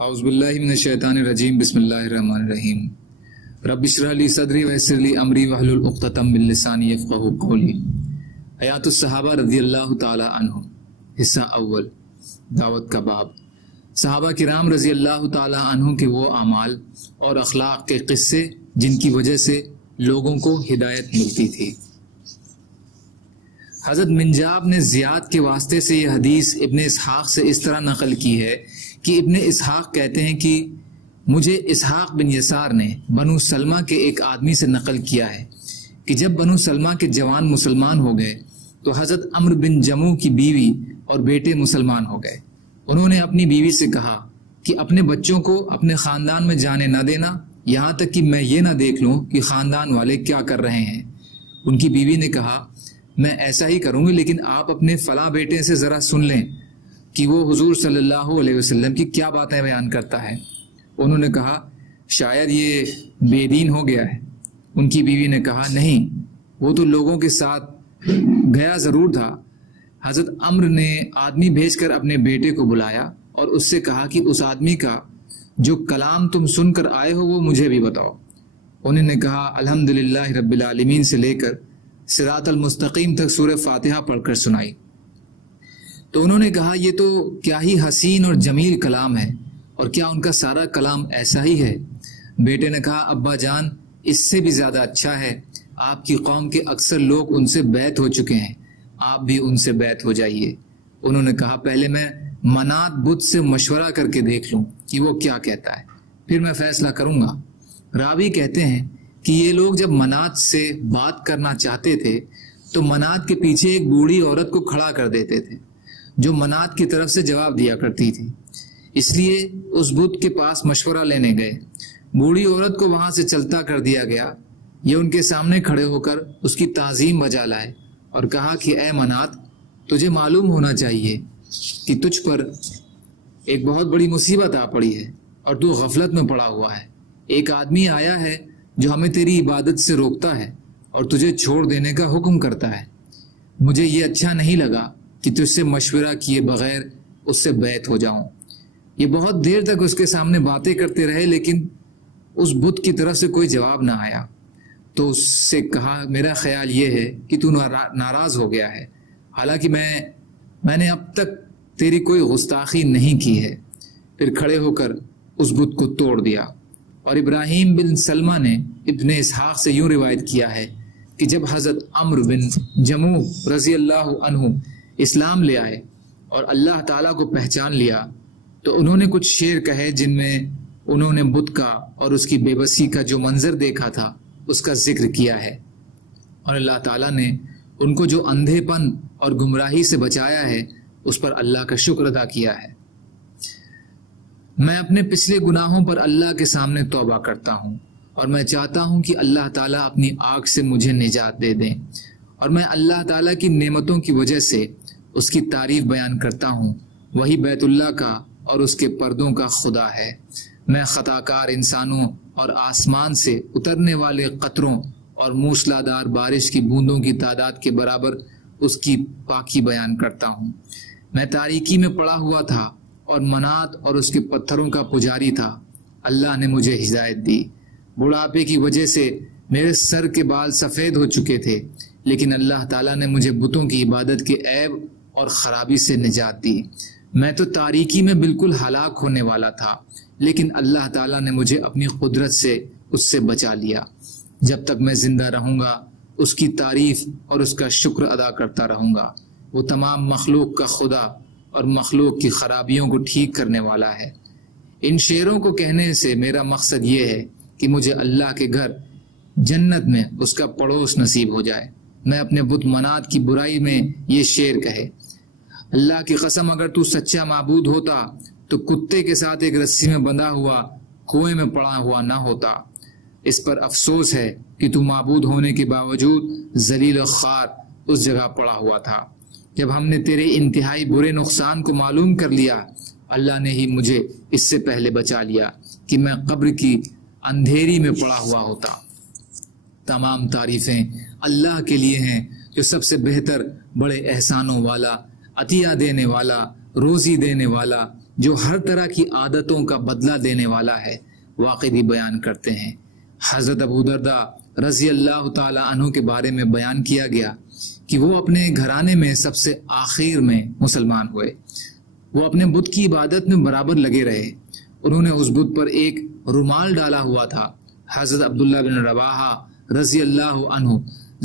اعوذ باللہ من الشیطان الرجیم بسم اللہ الرحمن الرحیم رب اشرح لی صدری ویسر لی امری واحلل عقدۃ من لسانی یفقہوا قولی۔ حیات الصحابہ رضی اللہ تعالی عنہم، حصہ اول، دعوت کا باب۔ صحابہ کرام رضی اللہ تعالی عنہ کے وہ اعمال اور اخلاق کے قصے جن کی وجہ سے لوگوں کو ہدایت ملتی تھی۔ حضرت منجاب نے زیاد کے واسطے سے یہ حدیث ابن اسحاق سے اس طرح نقل کی ہے کہ ابن اسحاق کہتے ہیں کہ مجھے اسحاق بن یسار نے بنو سلمہ کے ایک آدمی سے نقل کیا ہے کہ جب بنو سلمہ کے جوان مسلمان ہو گئے تو حضرت عمرو بن جموح کی بیوی اور بیٹے مسلمان ہو گئے۔ انہوں نے اپنی بیوی سے کہا کہ اپنے بچوں کو اپنے خاندان میں جانے نہ دینا یہاں تک کہ میں یہ نہ دیکھ لوں کہ خاندان والے کیا کر رہے ہیں۔ ان کی بیوی نے کہا میں ایسا ہی کروں گی، لیکن آپ اپنے فلاں بیٹے سے ذرا سن لیں کہ وہ حضور صلی اللہ علیہ وسلم کی کیا باتیں بیان کرتا ہے۔ انہوں نے کہا شاید یہ بے دین ہو گیا ہے۔ ان کی بیوی نے کہا نہیں، وہ تو لوگوں کے ساتھ گیا ضرور تھا۔ حضرت عمرو نے آدمی بھیج کر اپنے بیٹے کو بلایا اور اس سے کہا کہ اس آدمی کا جو کلام تم سن کر آئے ہو وہ مجھے بھی بتاؤ۔ انہوں نے کہا الحمدللہ رب العالمین سے لے کر صراط المستقیم تک سورہ فاتحہ پڑھ کر سنائی۔ تو انہوں نے کہا یہ تو کیا ہی حسین اور جمیل کلام ہے، اور کیا ان کا سارا کلام ایسا ہی ہے؟ بیٹے نے کہا ابا جان اس سے بھی زیادہ اچھا ہے، آپ کی قوم کے اکثر لوگ ان سے بیعت ہو چکے ہیں، آپ بھی ان سے بیعت ہو جائیے۔ انہوں نے کہا پہلے میں منات بت سے مشورہ کر کے دیکھ لوں کہ وہ کیا کہتا ہے، پھر میں فیصلہ کروں گا۔ راوی کہتے ہیں کہ یہ لوگ جب منات سے بات کرنا چاہتے تھے تو منات کے پیچھے ایک بوڑھی عورت کو کھڑا کر دیتے تھے جو منات کی طرف سے جواب دیا کرتی تھی، اس لیے اس بت کے پاس مشورہ لینے گئے۔ بوڑھی عورت کو وہاں سے چلتا کر دیا گیا۔ یہ ان کے سامنے کھڑے ہو کر اس کی تعظیم بجا لائے اور کہا کہ اے منات، تجھے معلوم ہونا چاہیے کہ تجھ پر ایک بہت بڑی مصیبت آ پڑی ہے اور تو غفلت میں پڑا ہوا ہے۔ ایک آدمی آیا ہے جو ہمیں تیری عبادت سے روکتا ہے اور تجھے چھوڑ دینے کا حکم کرتا ہے۔ مجھے یہ اچھا نہیں لگا کہ تجھ سے مشورہ کیے بغیر اس سے بیعت ہو جاؤں۔ یہ بہت دیر تک اس کے سامنے باتیں کرتے رہے لیکن اس بت کی طرف سے کوئی جواب نہ آیا۔ تو اس سے کہا میرا خیال یہ ہے کہ تو ناراض ہو گیا ہے، حالانکہ میں نے اب تک تیری کوئی گستاخی نہیں کی ہے۔ پھر کھڑے ہو کر اس بت کو توڑ دیا۔ اور ابراہیم بن سلمہ نے ابن اسحاق سے یوں روایت کیا ہے کہ جب حضرت عمرو بن جموح رضی اللہ عنہ اسلام لے آئے اور اللہ تعالیٰ کو پہچان لیا تو انہوں نے کچھ شعر کہے جن میں انہوں نے بت کا اور اس کی بے بسی کا جو منظر دیکھا تھا اس کا ذکر کیا ہے، اور اللہ تعالیٰ نے ان کو جو اندھے پن اور گمراہی سے بچایا ہے اس پر اللہ کا شکر ادا کیا ہے۔ میں اپنے پچھلے گناہوں پر اللہ کے سامنے توبہ کرتا ہوں اور میں چاہتا ہوں کہ اللہ تعالیٰ اپنی آگ سے مجھے نجات دے دیں، اور میں اللہ تعالیٰ کی نعمتوں کی وجہ سے اس کی تعریف بیان کرتا ہوں۔ وہی بیت اللہ کا اور اس کے پردوں کا خدا ہے۔ میں خطا کار انسانوں اور آسمان سے اترنے والے قطروں اور موسلا دار بارش کی بوندوں کی تعداد کے برابر اس کی پاکی بیان کرتا ہوں۔ میں تاریکی میں پڑا ہوا تھا اور منات اور اس کے پتھروں کا پجاری تھا، اللہ نے مجھے ہدایت دی۔ بڑھاپے کی وجہ سے میرے سر کے بال سفید ہو چکے تھے، لیکن اللہ تعالیٰ نے مجھے بتوں کی عبادت کے عیب اور خرابی سے نجات دی۔ میں تو تاریکی میں بالکل ہلاک ہونے والا تھا، لیکن اللہ تعالیٰ نے مجھے اپنی قدرت سے اس سے بچا لیا۔ جب تک میں زندہ رہوں گا اس کی تعریف اور اس کا شکر ادا کرتا رہوں گا۔ وہ تمام مخلوق کا خدا اور مخلوق کی خرابیوں کو ٹھیک کرنے والا ہے۔ ان شعروں کو کہنے سے میرا مقصد یہ ہے کہ مجھے اللہ کے گھر جنت میں اس کا پڑوس نصیب ہو جائے۔ میں اپنے بت منات کی برائی میں یہ شعر کہے اللہ کی قسم اگر تو سچا معبود ہوتا تو کتے کے ساتھ ایک رسی میں بندھا ہوا کنویں میں پڑا ہوا نہ ہوتا۔ اس پر افسوس ہے کہ تو معبود ہونے کے باوجود ذلیل و خوار اس جگہ پڑا ہوا تھا۔ جب ہم نے تیرے انتہائی برے نقصان کو معلوم کر لیا، اللہ نے ہی مجھے اس سے پہلے بچا لیا کہ میں قبر کی اندھیری میں پڑا ہوا ہوتا۔ تمام تعریفیں اللہ کے لیے ہیں جو سب سے بہتر، بڑے احسانوں والا، عطیہ دینے والا، روزی دینے والا، جو ہر طرح کی عادتوں کا بدلہ دینے والا ہے، واقعی بیان کرتے ہیں۔ حضرت ابو درداء رضی اللہ تعالی عنہ کے بارے میں بیان کیا گیا کہ وہ اپنے گھرانے میں سب سے آخر میں مسلمان ہوئے۔ وہ اپنے بت کی عبادت میں برابر لگے رہے۔ انہوں نے اس بت پر ایک رومال ڈالا ہوا تھا۔ حضرت عبداللہ بن رواحہ رضی اللہ عنہ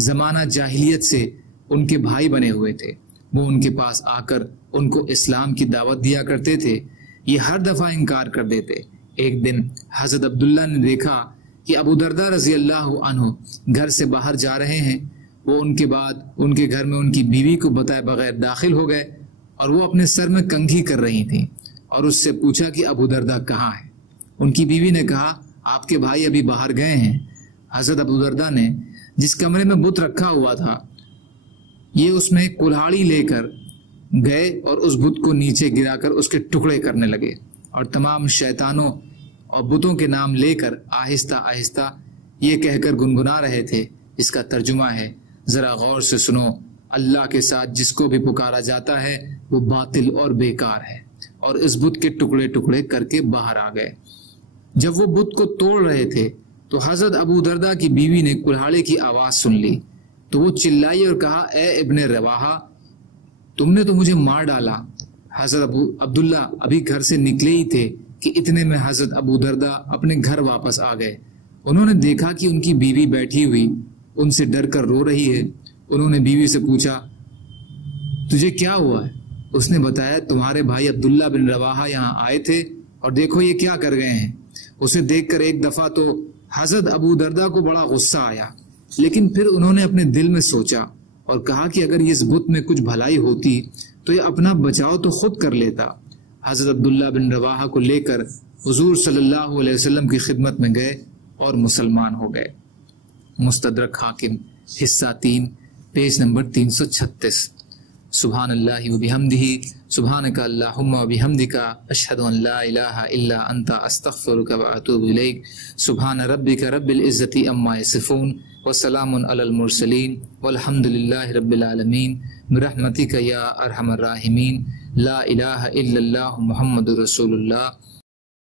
زمانہ جاہلیت سے ان کے بھائی بنے ہوئے تھے۔ وہ ان کے پاس آ کر ان کو اسلام کی دعوت دیا کرتے تھے۔ یہ ہر دفعہ انکار کر دیتے۔ ایک دن حضرت عبداللہ نے دیکھا کہ ابو درداء رضی اللہ عنہ گھر سے باہر جا رہے ہیں۔ وہ ان کے بعد ان کے گھر میں ان کی بیوی کو بتائے بغیر داخل ہو گئے اور وہ اپنے سر میں کنگھی کر رہی تھیں اور اس سے پوچھا کہ ابو درداء کہاں ہے؟ ان کی بیوی نے کہا آپ کے بھائی ابھی باہر گئے ہیں۔ حضرت ابو درداء نے جس کمرے میں بت رکھا ہوا تھا یہ اس میں کلہاڑی لے کر گئے اور اس بت کو نیچے گرا کر اس کے ٹکڑے کرنے لگے اور تمام شیطانوں اور بتوں کے نام لے کر آہستہ آہستہ یہ کہہ کر گنگنا رہے تھے، اس کا ترجمہ ہے ذرا غور سے سنو، اللہ کے ساتھ جس کو بھی پکارا جاتا ہے وہ باطل اور بیکار ہے، اور اس بت کے ٹکڑے ٹکڑے کر کے باہر آ گئے۔ جب وہ بت کو توڑ رہے تھے تو حضرت ابو درداء کی بیوی نے کلہاڑے کی آواز سن لی تو وہ چلائی اور کہا اے ابن رواحہ تم نے تو مجھے مار ڈالا۔ حضرت عبداللہ ابھی گھر سے نکلے ہی تھے کہ اتنے میں حضرت ابو درداء اپنے گھر واپس آ گئے۔ انہوں نے دیکھا کہ ان کی بیوی بیٹھی ہوئی ان سے ڈر کر رو رہی ہے۔ انہوں نے بیوی سے پوچھا تجھے کیا ہوا ہے؟ اس نے بتایا تمہارے بھائی عبداللہ بن رواحہ یہاں آئے تھے اور دیکھو یہ کیا کر گئے ہیں۔ اسے دیکھ کر ایک دفعہ تو حضرت ابو درداء کو بڑا غصہ آیا، لیکن پھر انہوں نے اپنے دل میں سوچا اور کہا کہ اگر اس بت میں کچھ بھلائی ہوتی تو یہ اپنا بچاؤ تو خود کر لیتا۔ حضرت عبداللہ بن رواحہ کو لے کر حضور صلی اللہ علیہ وسلم کی خدمت میں گئے اور مسلمان ہو گئے۔ مستدرک حاکم حصہ 3 پیج نمبر 336۔ سبحان اللہ وبحمدہ سبحانک اللہم وبحمدک اشہد ان لا الہ الا انت استغفرک واتوب الیک۔ سبحان ربک رب العزت عما یصفون وسلام علی المرسلین والحمد للہ رب العالمین برحمتک یا ارحم الراحمین۔ لا الہ الا اللہ محمد رسول اللہ۔